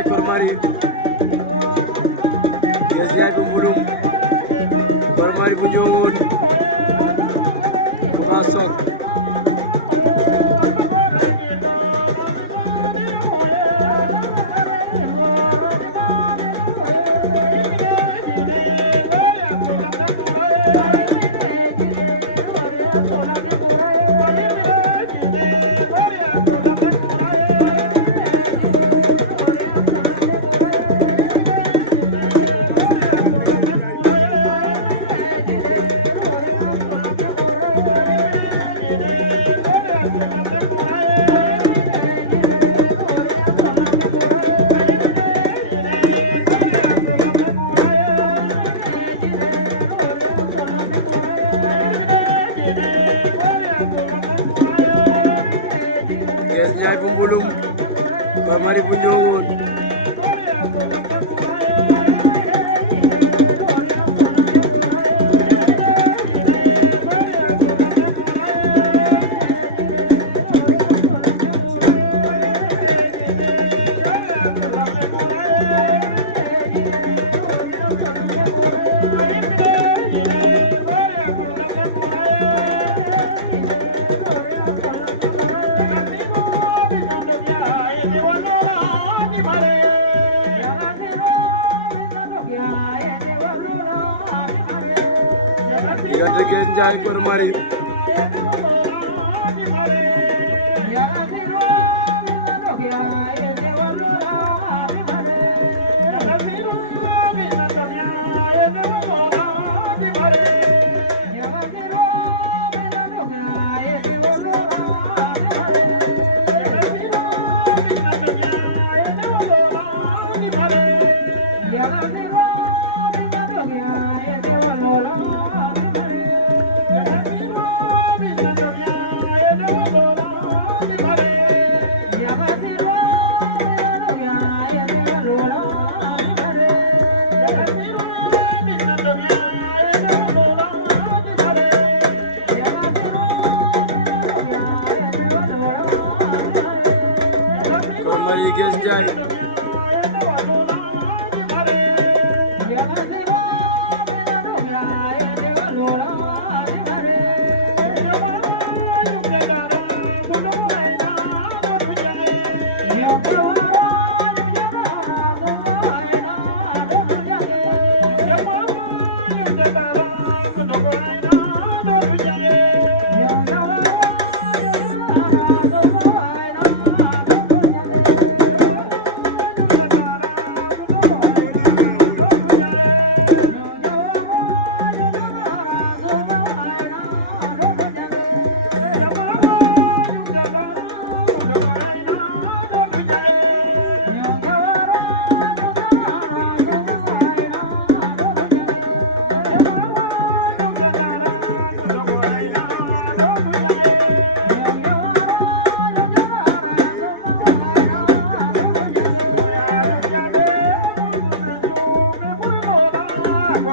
Ndiaye Kor Marie Guess Ndiaye bu Mbulum Kor Marie bu Ndiowone Papa Sock Guess Ndiaye bu Mbulum Kor Marie bu Ndiowone diggante Guess Ndiaye Kor Marie Kor Marie Guess Ndiaye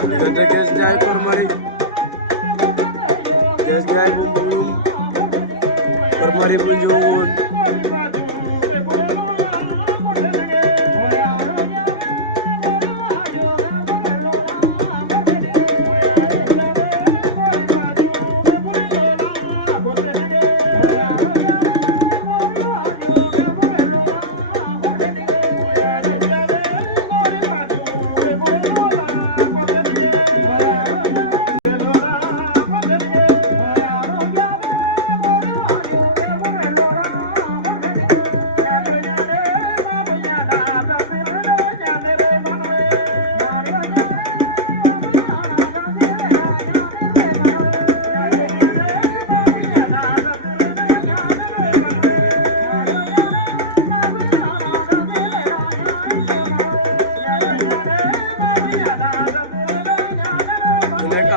diggante Guess Ndiaye Kor Marie Guess Ndiaye bu Mbulum Kor Marie bu Ndiowone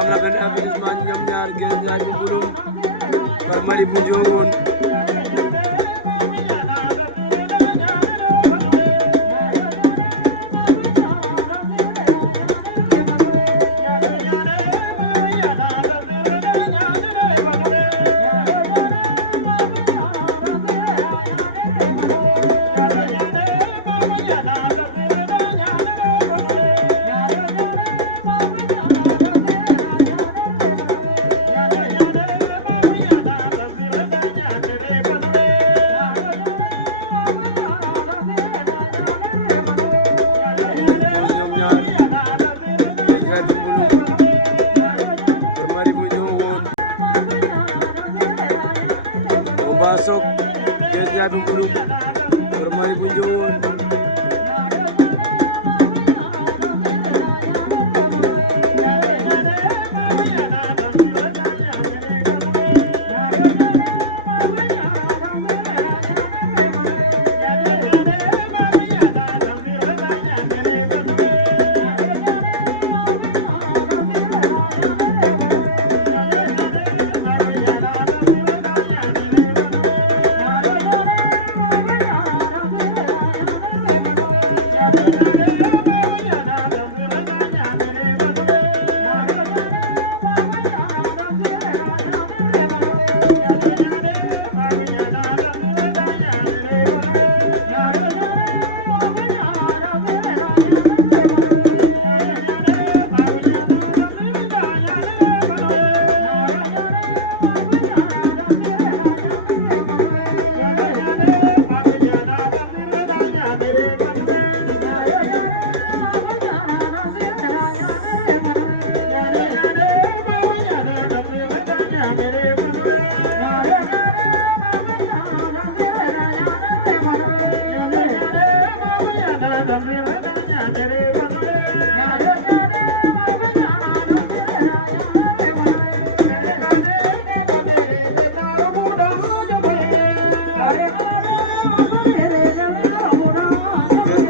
am na benn avertissement ñoom ñaar Guess Ndiaye bu Mbulum Kor Marie bu Ndiowone Kor Mari bu Njowoon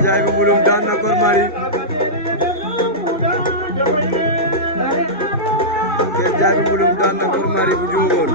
Njaay bu Mbulum daan na Kor Mari Njaay bu Mbulum daan na Kor Mari bu Njowoon